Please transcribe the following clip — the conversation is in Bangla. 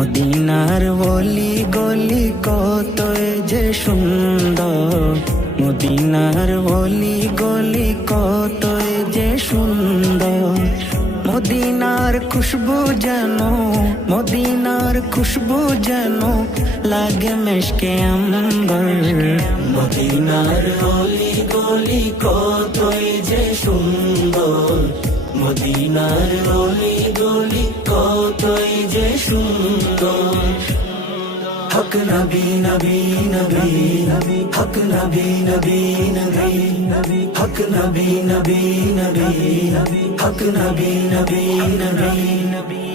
মদিনার অলি গলি কতই যে সুন্দর, মদিনার অলি গলি কতই যে সুন্দর। মদিনার খুশবু যেন, মদিনার খুশবু যেন লাগে মেশকে আম্বর। মদিনার অলি গলি কতই যে সুন্দর, মদিনার অলি গলি কতই যে সুন্দর। হক নবী নবী নবী, হক নবী নবী নবী, হক নবী নবী নবী, হক নবী নবী নবী।